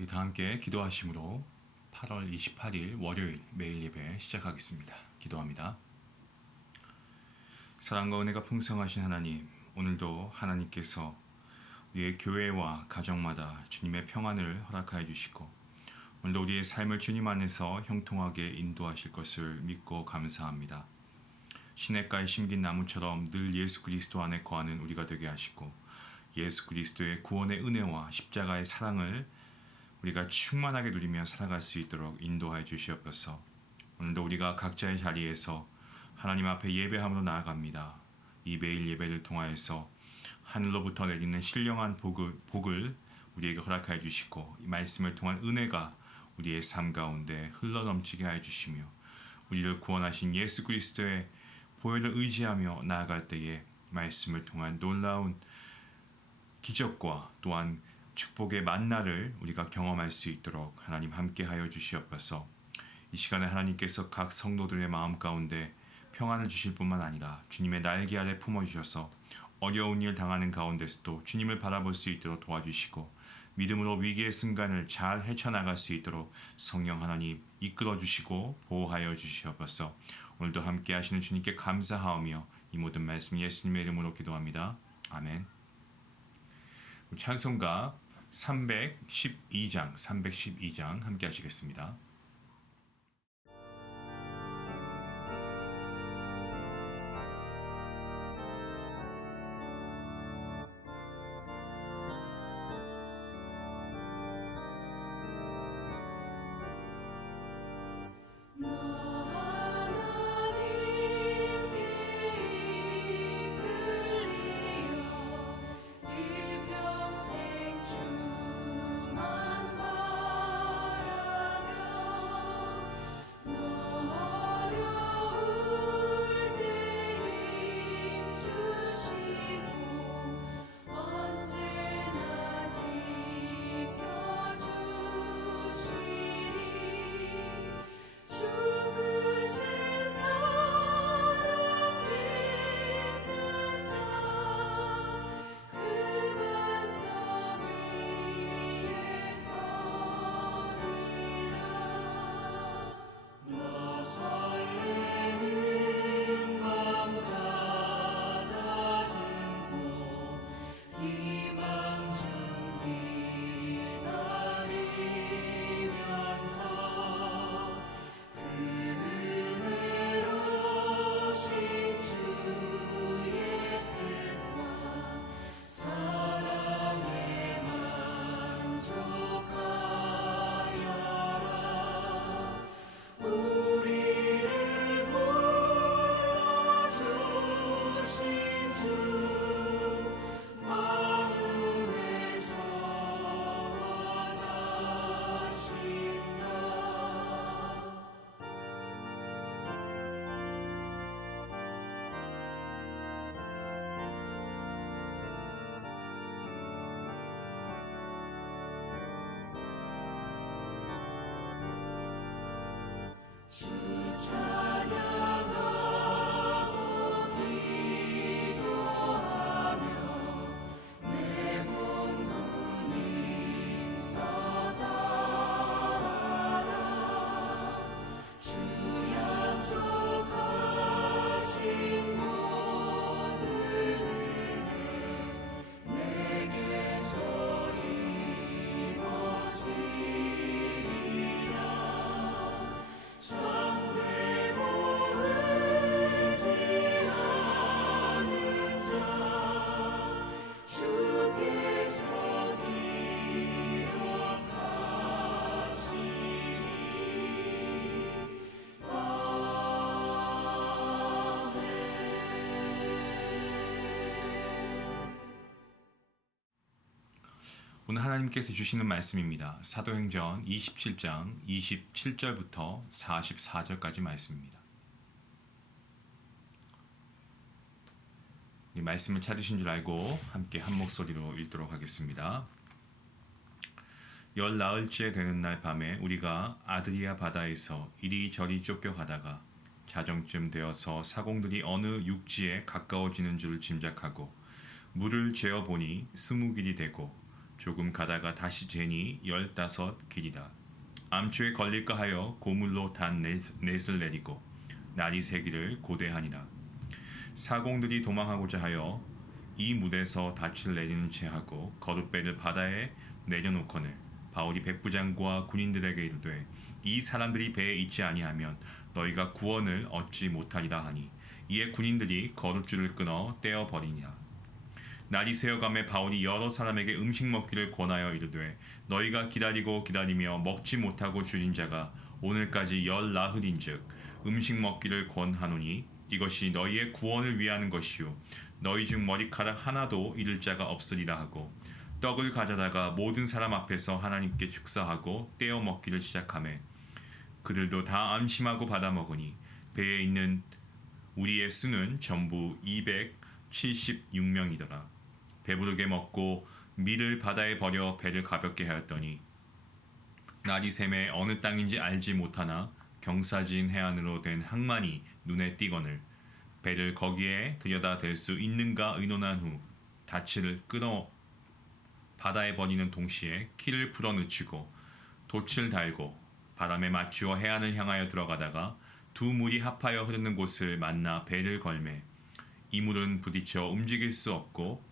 우리 다 함께 기도하심으로 8월 28일 월요일 매일 예배 시작하겠습니다. 기도합니다. 사랑과 은혜가 풍성하신 하나님, 오늘도 하나님께서 우리의 교회와 가정마다 주님의 평안을 허락하여 주시고 오늘도 우리의 삶을 주님 안에서 형통하게 인도하실 것을 믿고 감사합니다. 시냇가에 심긴 나무처럼 늘 예수 그리스도 안에 거하는 우리가 되게 하시고 예수 그리스도의 구원의 은혜와 십자가의 사랑을 우리가 충만하게 누리며 살아갈 수 있도록 인도하여 주시옵소서. 오늘도 우리가 각자의 자리에서 하나님 앞에 예배함으로 나아갑니다. 이 매일 예배를 통하여서 하늘로부터 내리는 신령한 복을 우리에게 허락하여 주시고 이 말씀을 통한 은혜가 우리의 삶 가운데 흘러넘치게 하여 주시며 우리를 구원하신 예수 그리스도의 보혈을 의지하며 나아갈 때에 말씀을 통한 놀라운 기적과 또한 축복의 만나를 우리가 경험할 수 있도록 하나님 함께하여 주시옵소서. 이 시간에 하나님께서 각 성도들의 마음 가운데 평안을 주실 뿐만 아니라 주님의 날개 아래 품어주셔서 어려운 일 당하는 가운데서도 주님을 바라볼 수 있도록 도와주시고 믿음으로 위기의 순간을 잘 헤쳐나갈 수 있도록 성령 하나님 이끌어주시고 보호하여 주시옵소서. 오늘도 함께하시는 주님께 감사하오며 이 모든 말씀 예수님의 이름으로 기도합니다. 아멘. 찬송가 312장 함께 하시겠습니다. 오늘 하나님께서 주시는 말씀입니다. 사도행전 27장 27절부터 44절까지 말씀입니다. 이 말씀을 찾으신 줄 알고 함께 한 목소리로 읽도록 하겠습니다. 열 나흘째 되는 날 밤에 우리가 아드리아 바다에서 이리저리 쫓겨가다가 자정쯤 되어서 사공들이 어느 육지에 가까워지는 줄 짐작하고 물을 재어보니 20길이 되고 조금 가다가 다시 재니 15길이라. 암초에 걸릴까 하여 고물로 단 넷을 내리고 날이 새기를 고대하니라. 사공들이 도망하고자 하여 이 무대에서 닻을 내리는 채 하고 거룻배를 바다에 내려놓거늘 바울이 백부장과 군인들에게 이르되 이 사람들이 배에 있지 아니하면 너희가 구원을 얻지 못하리라 하니 이에 군인들이 거룻줄을 끊어 떼어 버리니라. 날이 새어감에 바울이 여러 사람에게 음식 먹기를 권하여 이르되 너희가 기다리고 기다리며 먹지 못하고 줄인 자가 오늘까지 14흘인즉 음식 먹기를 권하노니 이것이 너희의 구원을 위하는 것이요 너희 중 머리카락 하나도 잃을 자가 없으리라 하고 떡을 가져다가 모든 사람 앞에서 하나님께 축사하고 떼어 먹기를 시작하매 그들도 다 안심하고 받아 먹으니 배에 있는 우리의 수는 전부 276명이더라. 배부르게 먹고 밀을 바다에 버려 배를 가볍게 하였더니 날이 새매 어느 땅인지 알지 못하나 경사진 해안으로 된 항만이 눈에 띄거늘 배를 거기에 들여다 댈 수 있는가 의논한 후 닻을 끊어 바다에 버리는 동시에 키를 풀어놓치고 돛을 달고 바람에 맞추어 해안을 향하여 들어가다가 두 물이 합하여 흐르는 곳을 만나 배를 걸매 이 물은 부딪혀 움직일 수 없고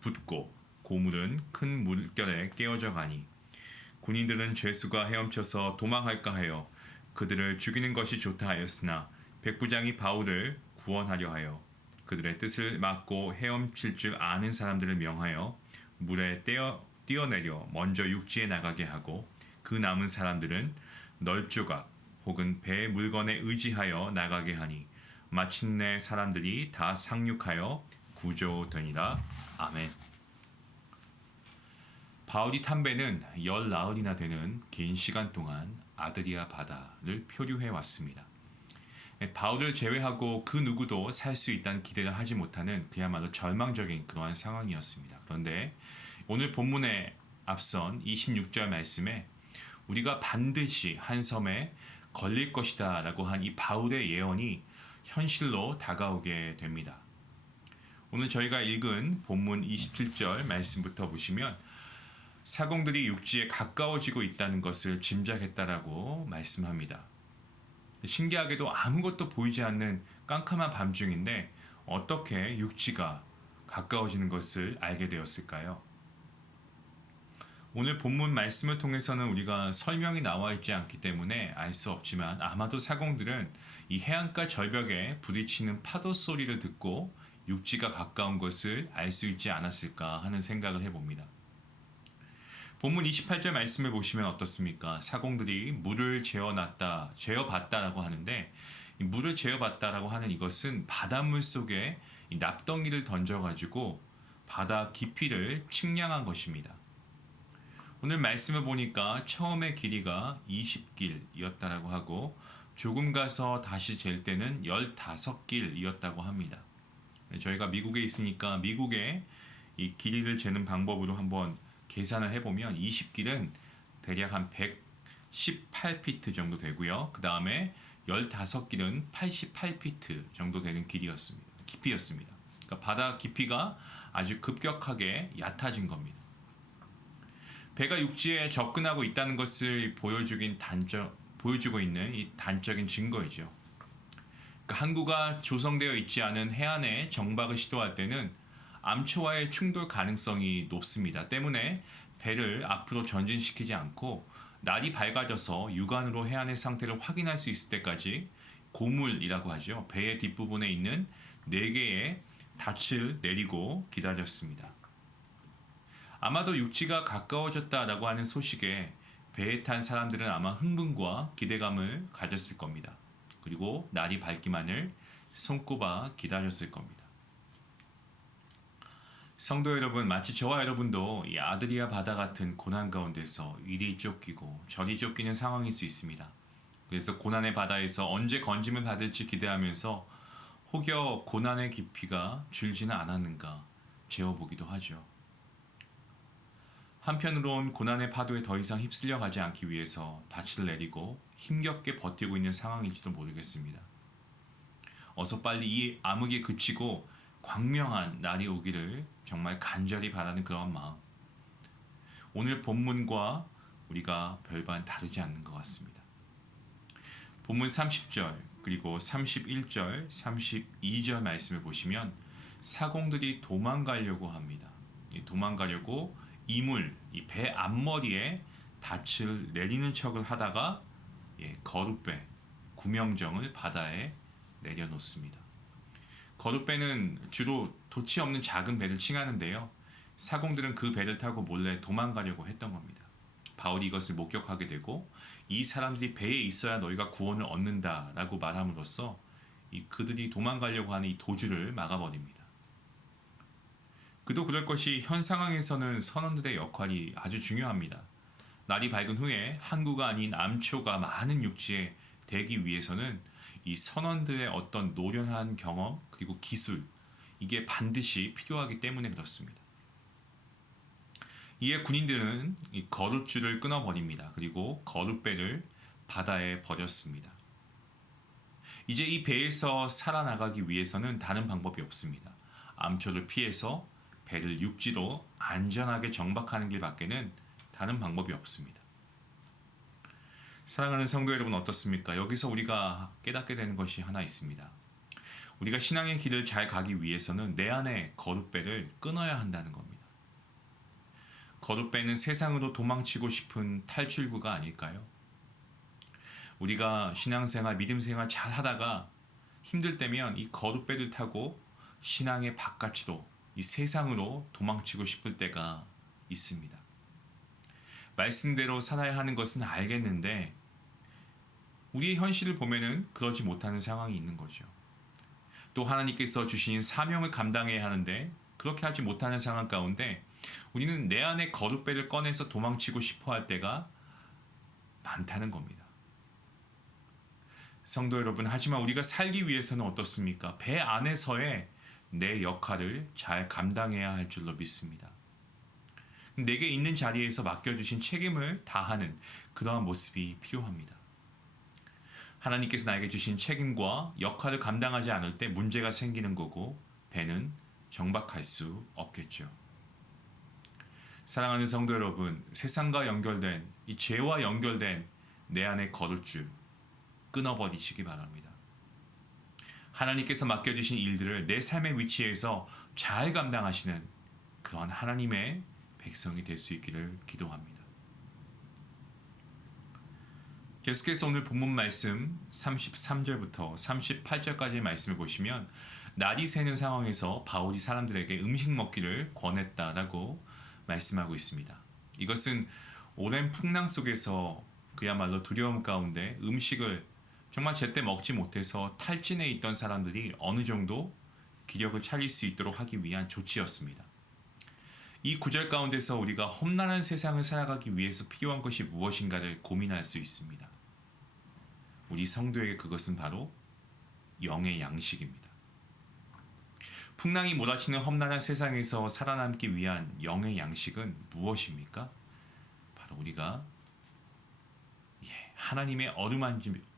붙고 고물은 큰 물결에 깨어져 가니 군인들은 죄수가 헤엄쳐서 도망할까 하여 그들을 죽이는 것이 좋다 하였으나 백부장이 바울을 구원하려 하여 그들의 뜻을 막고 헤엄칠 줄 아는 사람들을 명하여 물에 뛰어내려 먼저 육지에 나가게 하고 그 남은 사람들은 널조각 혹은 배 물건에 의지하여 나가게 하니 마침내 사람들이 다 상륙하여 구조되니라. 아멘. 바울이 탄 배는 14흘이나 되는 긴 시간 동안 아드리아 바다를 표류해 왔습니다. 바울을 제외하고 그 누구도 살 수 있다는 기대를 하지 못하는 그야말로 절망적인 그러한 상황이었습니다. 그런데 오늘 본문에 앞선 26절 말씀에 우리가 반드시 한 섬에 걸릴 것이다 라고 한 이 바울의 예언이 현실로 다가오게 됩니다. 오늘 저희가 읽은 본문 27절 말씀부터 보시면 사공들이 육지에 가까워지고 있다는 것을 짐작했다라고 말씀합니다. 신기하게도 아무것도 보이지 않는 깜깜한 밤중인데 어떻게 육지가 가까워지는 것을 알게 되었을까요? 오늘 본문 말씀을 통해서는 우리가 설명이 나와 있지 않기 때문에 알 수 없지만 아마도 사공들은 이 해안가 절벽에 부딪히는 파도 소리를 듣고 육지가 가까운 것을 알 수 있지 않았을까 하는 생각을 해봅니다. 본문 28절 말씀을 보시면 어떻습니까? 사공들이 물을 재어봤다라고 하는데 이 물을 재어봤다라고 하는 이것은 바닷물 속에 이 납덩이를 던져가지고 바다 깊이를 측량한 것입니다. 오늘 말씀을 보니까 처음의 길이가 20길이었다라고 하고 조금 가서 다시 잴 때는 15길이었다고 합니다. 저희가 미국에 있으니까 미국의 이 길이를 재는 방법으로 한번 계산을 해보면 20길은 대략 한 118피트 정도 되고요. 그 다음에 15길은 88피트 정도 되는 깊이였습니다. 그러니까 바다 깊이가 아주 급격하게 얕아진 겁니다. 배가 육지에 접근하고 있다는 것을 보여주고 있는 이 단적인 증거이죠. 그러니까 항구가 조성되어 있지 않은 해안에 정박을 시도할 때는 암초와의 충돌 가능성이 높습니다. 때문에 배를 앞으로 전진시키지 않고 날이 밝아져서 육안으로 해안의 상태를 확인할 수 있을 때까지 고물이라고 하죠. 배의 뒷부분에 있는 4개의 닻을 내리고 기다렸습니다. 아마도 육지가 가까워졌다라고 하는 소식에 배에 탄 사람들은 아마 흥분과 기대감을 가졌을 겁니다. 그리고 날이 밝기만을 손꼽아 기다렸을 겁니다. 성도 여러분, 마치 저와 여러분도 이 아드리아 바다 같은 고난 가운데서 이리 쫓기고 저리 쫓기는 상황일 수 있습니다. 그래서 고난의 바다에서 언제 건짐을 받을지 기대하면서 혹여 고난의 깊이가 줄지는 않았는가 재어보기도 하죠. 한편으론 고난의 파도에 더 이상 휩쓸려 가지 않기 위해서 닻을 내리고 힘겹게 버티고 있는 상황인지도 모르겠습니다. 어서 빨리 이 암흑이 그치고 광명한 날이 오기를 정말 간절히 바라는 그런 마음. 오늘 본문과 우리가 별반 다르지 않는 것 같습니다. 본문 30절 그리고 31절, 32절 말씀을 보시면 사공들이 도망가려고 합니다. 도망가려고 이물, 이 배 앞머리에 닻을 내리는 척을 하다가 거룻배, 구명정을 바다에 내려놓습니다. 거룻배는 주로 돛이 없는 작은 배를 칭하는데요. 사공들은 그 배를 타고 몰래 도망가려고 했던 겁니다. 바울이 이것을 목격하게 되고 이 사람들이 배에 있어야 너희가 구원을 얻는다라고 말함으로써 그들이 도망가려고 하는 이 도주를 막아버립니다. 그도 그럴 것이 현 상황에서는 선원들의 역할이 아주 중요합니다. 날이 밝은 후에 항구가 아닌 암초가 많은 육지에 대기 위해서는 이 선원들의 어떤 노련한 경험 그리고 기술 이게 반드시 필요하기 때문에 그렇습니다. 이에 군인들은 이 거룻줄을 끊어버립니다. 그리고 거룻배를 바다에 버렸습니다. 이제 이 배에서 살아나가기 위해서는 다른 방법이 없습니다. 암초를 피해서 배를 육지로 안전하게 정박하는 길밖에는 다른 방법이 없습니다. 사랑하는 성도 여러분 어떻습니까? 여기서 우리가 깨닫게 되는 것이 하나 있습니다. 우리가 신앙의 길을 잘 가기 위해서는 내 안에 거룻배를 끊어야 한다는 겁니다. 거룻배는 세상으로 도망치고 싶은 탈출구가 아닐까요? 우리가 신앙생활, 믿음생활 잘 하다가 힘들 때면 이 거룻배를 타고 신앙의 바깥으로 이 세상으로 도망치고 싶을 때가 있습니다. 말씀대로 살아야 하는 것은 알겠는데 우리의 현실을 보면은 그러지 못하는 상황이 있는 거죠. 또 하나님께서 주신 사명을 감당해야 하는데 그렇게 하지 못하는 상황 가운데 우리는 내 안에 거룻배를 꺼내서 도망치고 싶어 할 때가 많다는 겁니다. 성도 여러분, 하지만 우리가 살기 위해서는 어떻습니까? 배 안에서의 내 역할을 잘 감당해야 할 줄로 믿습니다. 내게 있는 자리에서 맡겨주신 책임을 다하는 그러한 모습이 필요합니다. 하나님께서 나에게 주신 책임과 역할을 감당하지 않을 때 문제가 생기는 거고 배는 정박할 수 없겠죠. 사랑하는 성도 여러분, 세상과 연결된 이 죄와 연결된 내 안의 거룻줄 끊어버리시기 바랍니다. 하나님께서 맡겨주신 일들을 내 삶의 위치에서 잘 감당하시는 그런 하나님의 백성이 될 수 있기를 기도합니다. 계속해서 오늘 본문 말씀 33절부터 38절까지의 말씀을 보시면 날이 새는 상황에서 바울이 사람들에게 음식 먹기를 권했다라고 말씀하고 있습니다. 이것은 오랜 풍랑 속에서 그야말로 두려움 가운데 음식을 정말 제때 먹지 못해서 탈진해 있던 사람들이 어느 정도 기력을 차릴 수 있도록 하기 위한 조치였습니다. 이 구절 가운데서 우리가 험난한 세상을 살아가기 위해서 필요한 것이 무엇인가를 고민할 수 있습니다. 우리 성도에게 그것은 바로 영의 양식입니다. 풍랑이 몰아치는 험난한 세상에서 살아남기 위한 영의 양식은 무엇입니까? 바로 우리가 하나님의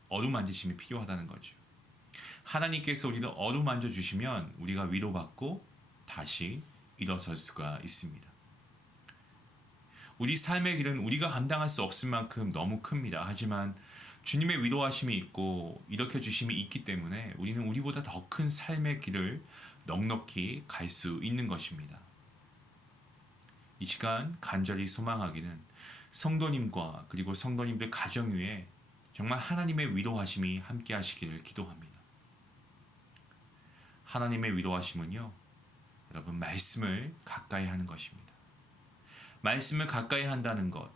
어루만지심이 필요하다는 거죠. 하나님께서 우리를 어루만져 주시면 우리가 위로받고 다시 일어설 수가 있습니다. 우리 삶의 길은 우리가 감당할 수 없을 만큼 너무 큽니다. 하지만 주님의 위로하심이 있고 일으켜 주심이 있기 때문에 우리는 우리보다 더 큰 삶의 길을 넉넉히 갈 수 있는 것입니다. 이 시간 간절히 소망하기는 성도님과 그리고 성도님들 가정 위에 정말 하나님의 위로하심이 함께 하시기를 기도합니다. 하나님의 위로하심은요, 여러분 말씀을 가까이 하는 것입니다. 말씀을 가까이 한다는 것,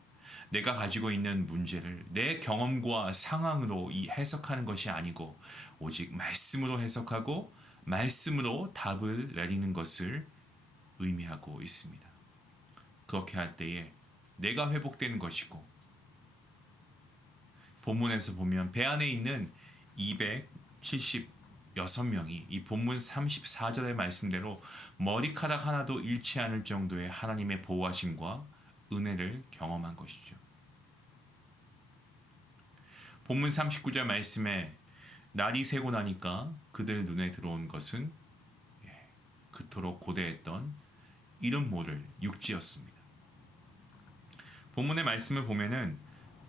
내가 가지고 있는 문제를 내 경험과 상황으로 해석하는 것이 아니고 오직 말씀으로 해석하고 말씀으로 답을 내리는 것을 의미하고 있습니다. 그렇게 할 때에 내가 회복되는 것이고 본문에서 보면 배 안에 있는 276명이 이 본문 34절의 말씀대로 머리카락 하나도 잃지 않을 정도의 하나님의 보호하심과 은혜를 경험한 것이죠. 본문 39절 말씀에 날이 새고 나니까 그들 눈에 들어온 것은 그토록 고대했던 이름 모를 육지였습니다. 본문의 말씀을 보면은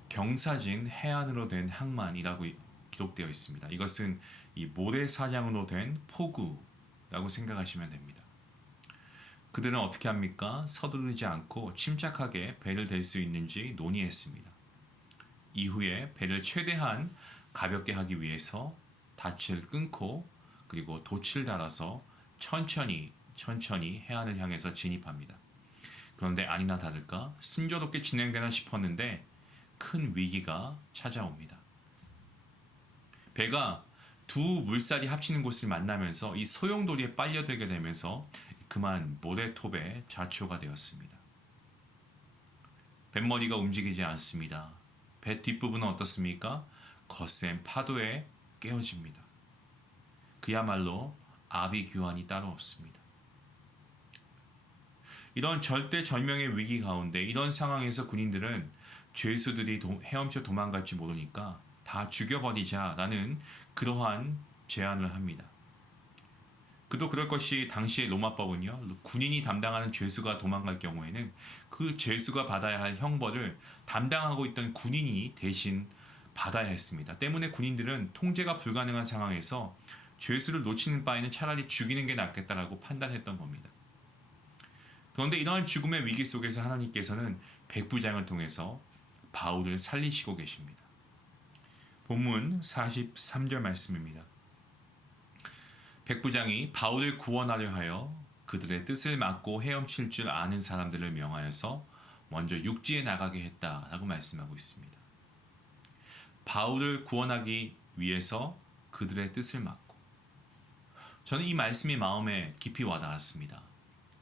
경사진 해안으로 된 항만이라고 기록되어 있습니다. 이것은 이 모래사장으로 된 포구라고 생각하시면 됩니다. 그들은 어떻게 합니까? 서두르지 않고 침착하게 배를 댈 수 있는지 논의했습니다. 이후에 배를 최대한 가볍게 하기 위해서 닻을 끊고 그리고 돛을 달아서 천천히 해안을 향해서 진입합니다. 그런데 아니나 다를까 순조롭게 진행되나 싶었는데 큰 위기가 찾아옵니다. 배가 두 물살이 합치는 곳을 만나면서 이 소용돌이에 빨려들게 되면서 그만 모래톱에 좌초가 되었습니다. 뱃머리가 움직이지 않습니다. 배 뒷부분은 어떻습니까? 거센 파도에 깨어집니다. 그야말로 아비규환이 따로 없습니다. 이런 절대절명의 위기 가운데 이런 상황에서 군인들은 죄수들이 헤엄쳐 도망갈지 모르니까 다 죽여버리자라는 그러한 제안을 합니다. 그도 그럴 것이 당시의 로마법은요. 군인이 담당하는 죄수가 도망갈 경우에는 그 죄수가 받아야 할 형벌을 담당하고 있던 군인이 대신 받아야 했습니다. 때문에 군인들은 통제가 불가능한 상황에서 죄수를 놓치는 바에는 차라리 죽이는 게 낫겠다라고 판단했던 겁니다. 그런데 이러한 죽음의 위기 속에서 하나님께서는 백부장을 통해서 바울을 살리시고 계십니다. 본문 43절 말씀입니다. 백부장이 바울을 구원하려 하여 그들의 뜻을 막고 헤엄칠 줄 아는 사람들을 명하여서 먼저 육지에 나가게 했다라고 말씀하고 있습니다. 바울을 구원하기 위해서 그들의 뜻을 막고, 저는 이 말씀이 마음에 깊이 와닿았습니다.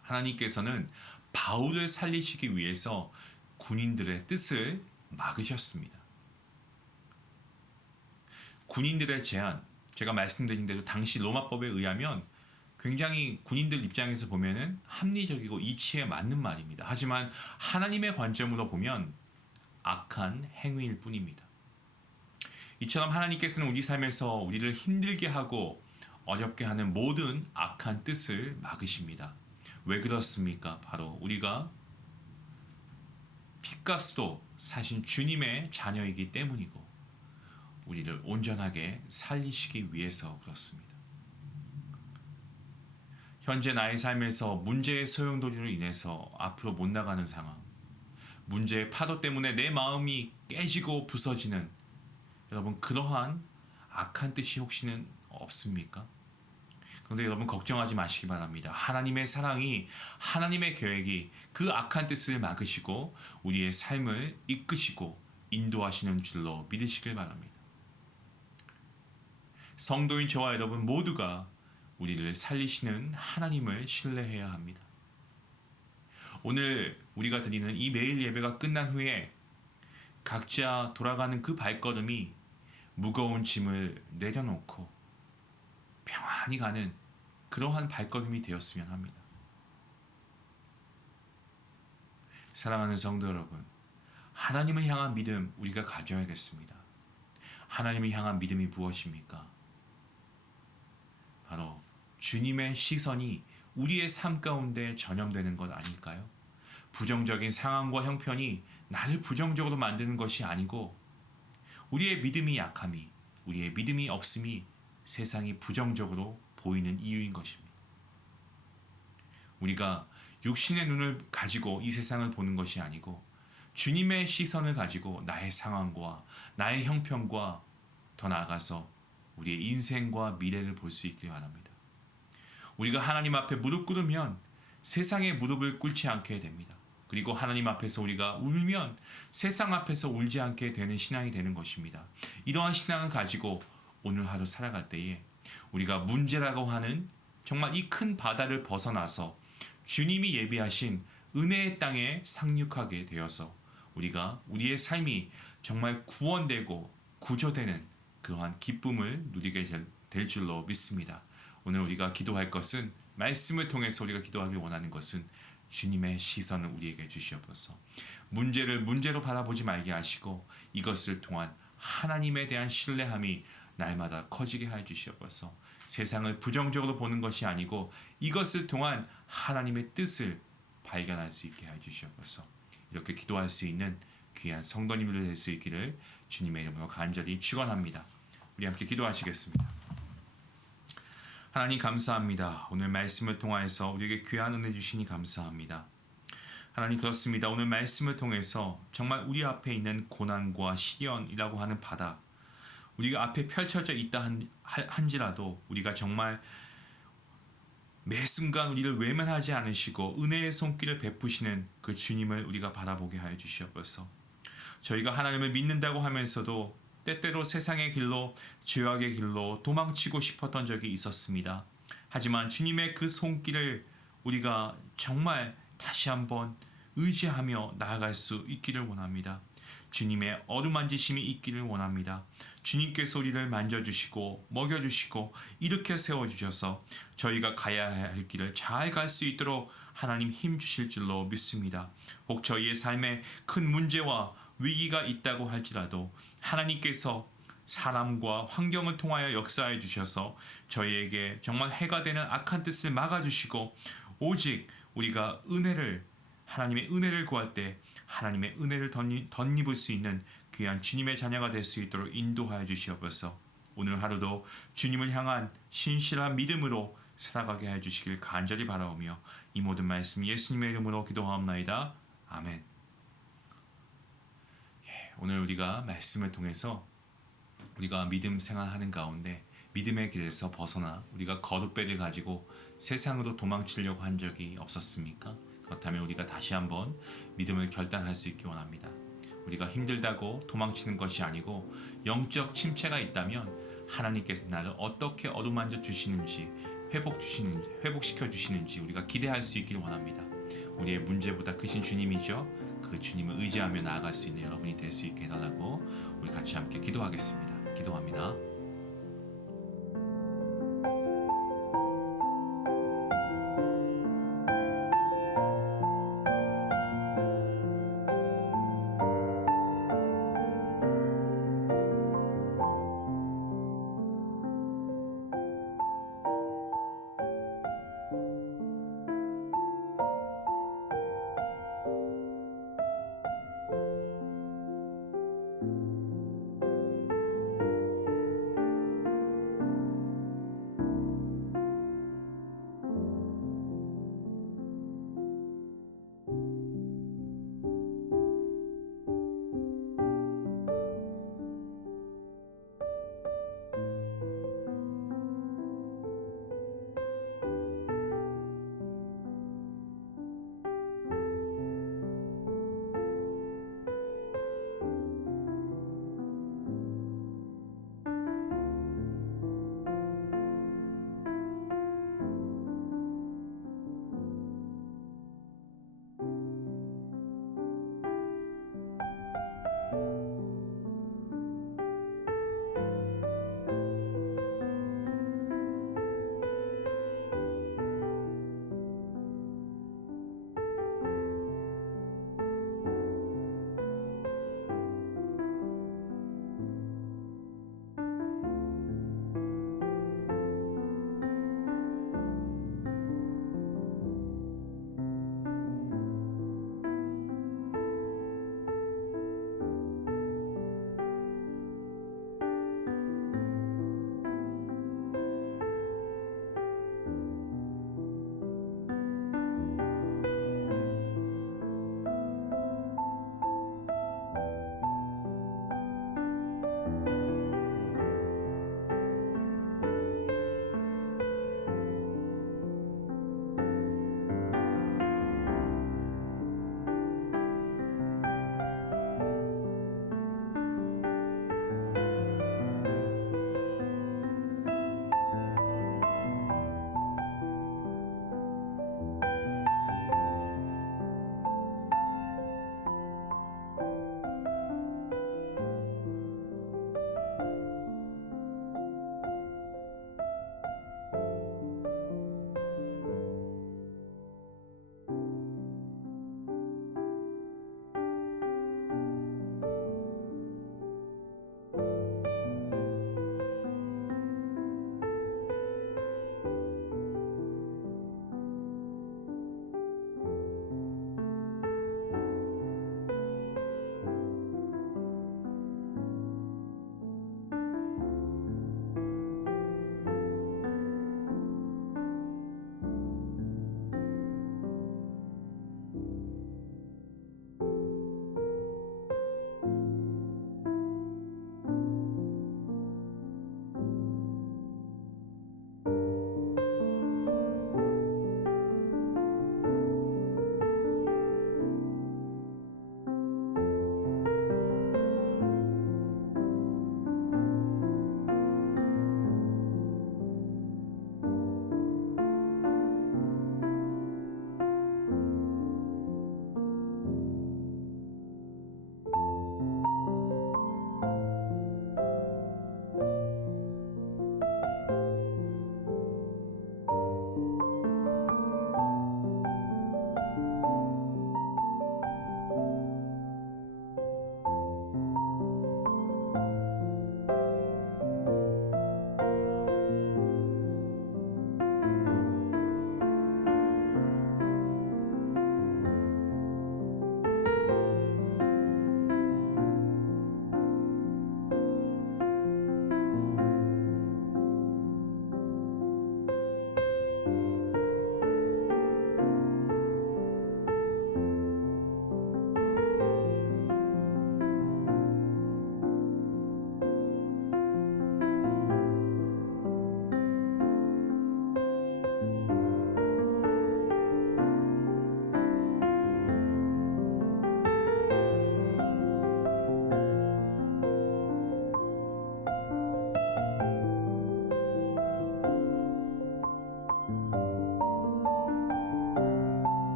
하나님께서는 바울을 살리시기 위해서 군인들의 뜻을 막으셨습니다. 군인들의 제안, 제가 말씀드린 대로 당시 로마법에 의하면 굉장히 군인들 입장에서 보면은 합리적이고 이치에 맞는 말입니다. 하지만 하나님의 관점으로 보면 악한 행위일 뿐입니다. 이처럼 하나님께서는 우리 삶에서 우리를 힘들게 하고 어렵게 하는 모든 악한 뜻을 막으십니다. 왜 그렇습니까? 바로 우리가 핏값으로 사신 주님의 자녀이기 때문이고 우리를 온전하게 살리시기 위해서 그렇습니다. 현재 나의 삶에서 문제의 소용돌이로 인해서 앞으로 못 나가는 상황, 문제의 파도 때문에 내 마음이 깨지고 부서지는, 여러분 그러한 악한 뜻이 혹시는 없습니까? 그런데 여러분 걱정하지 마시기 바랍니다. 하나님의 사랑이, 하나님의 계획이 그 악한 뜻을 막으시고 우리의 삶을 이끄시고 인도하시는 줄로 믿으시길 바랍니다. 성도인 저와 여러분 모두가 우리를 살리시는 하나님을 신뢰해야 합니다. 오늘 우리가 드리는 이 매일 예배가 끝난 후에 각자 돌아가는 그 발걸음이 무거운 짐을 내려놓고 평안히 가는 그러한 발걸음이 되었으면 합니다. 사랑하는 성도 여러분, 하나님을 향한 믿음 우리가 가져야겠습니다. 하나님을 향한 믿음이 무엇입니까? 바로 주님의 시선이 우리의 삶 가운데 전염되는 것 아닐까요? 부정적인 상황과 형편이 나를 부정적으로 만드는 것이 아니고 우리의 믿음이 약함이, 우리의 믿음이 없음이 세상이 부정적으로 보이는 이유인 것입니다. 우리가 육신의 눈을 가지고 이 세상을 보는 것이 아니고 주님의 시선을 가지고 나의 상황과 나의 형편과 더 나아가서 우리의 인생과 미래를 볼 수 있길 바랍니다. 우리가 하나님 앞에 무릎 꿇으면 세상에 무릎을 꿇지 않게 됩니다. 그리고 하나님 앞에서 우리가 울면 세상 앞에서 울지 않게 되는 신앙이 되는 것입니다. 이러한 신앙을 가지고 오늘 하루 살아갈 때에 우리가 문제라고 하는 정말 이 큰 바다를 벗어나서 주님이 예비하신 은혜의 땅에 상륙하게 되어서 우리가 우리의 삶이 정말 구원되고 구조되는 그러한 기쁨을 누리게 될 줄로 믿습니다. 오늘 우리가 기도할 것은, 말씀을 통해서 우리가 기도하기 원하는 것은 주님의 시선을 우리에게 주시옵소서. 문제를 문제로 바라보지 말게 하시고 이것을 통한 하나님에 대한 신뢰함이 날마다 커지게 하여 주시옵소서. 세상을 부정적으로 보는 것이 아니고 이것을 통한 하나님의 뜻을 발견할 수 있게 하여 주시옵소서. 이렇게 기도할 수 있는 귀한 성도님들 될 수 있기를 주님의 이름으로 간절히 축원합니다. 우리 함께 기도하시겠습니다. 하나님 감사합니다. 오늘 말씀을 통하여서 우리에게 귀한 은혜 주시니 감사합니다. 하나님 그렇습니다. 오늘 말씀을 통해서 정말 우리 앞에 있는 고난과 시련이라고 하는 바다, 우리가 앞에 펼쳐져 있다 한지라도 우리가 정말 매 순간 우리를 외면하지 않으시고 은혜의 손길을 베푸시는 그 주님을 우리가 바라보게 하여 주시옵소서. 저희가 하나님을 믿는다고 하면서도 때때로 세상의 길로, 죄악의 길로 도망치고 싶었던 적이 있었습니다. 하지만 주님의 그 손길을 우리가 정말 다시 한번 의지하며 나아갈 수 있기를 원합니다. 주님의 어루만지심이 있기를 원합니다. 주님께서 우리를 만져주시고 먹여주시고 일으켜 세워주셔서 저희가 가야 할 길을 잘 갈 수 있도록 하나님 힘 주실 줄로 믿습니다. 혹 저희의 삶에 큰 문제와 위기가 있다고 할지라도 하나님께서 사람과 환경을 통하여 역사해 주셔서 저희에게 정말 해가 되는 악한 뜻을 막아주시고 오직 우리가 하나님의 은혜를 구할 때 하나님의 은혜를 덧입을 수 있는 귀한 주님의 자녀가 될 수 있도록 인도하여 주시옵소서. 오늘 하루도 주님을 향한 신실한 믿음으로 살아가게 해 주시길 간절히 바라오며 이 모든 말씀 예수님의 이름으로 기도하옵나이다. 아멘. 오늘 우리가 말씀을 통해서 우리가 믿음 생활하는 가운데 믿음의 길에서 벗어나 우리가 거룩배를 가지고 세상으로 도망치려고 한 적이 없었습니까? 그렇다면 우리가 다시 한번 믿음을 결단할 수 있기 원합니다. 우리가 힘들다고 도망치는 것이 아니고 영적 침체가 있다면 하나님께서 나를 어떻게 어루만져 주시는지 회복시켜 주시는지 우리가 기대할 수 있기를 원합니다. 우리의 문제보다 크신 주님이죠. 그 주님을 의지하며 나아갈 수 있는 여러분이 될 수 있게 해달라고 우리 같이 함께 기도하겠습니다. 기도합니다.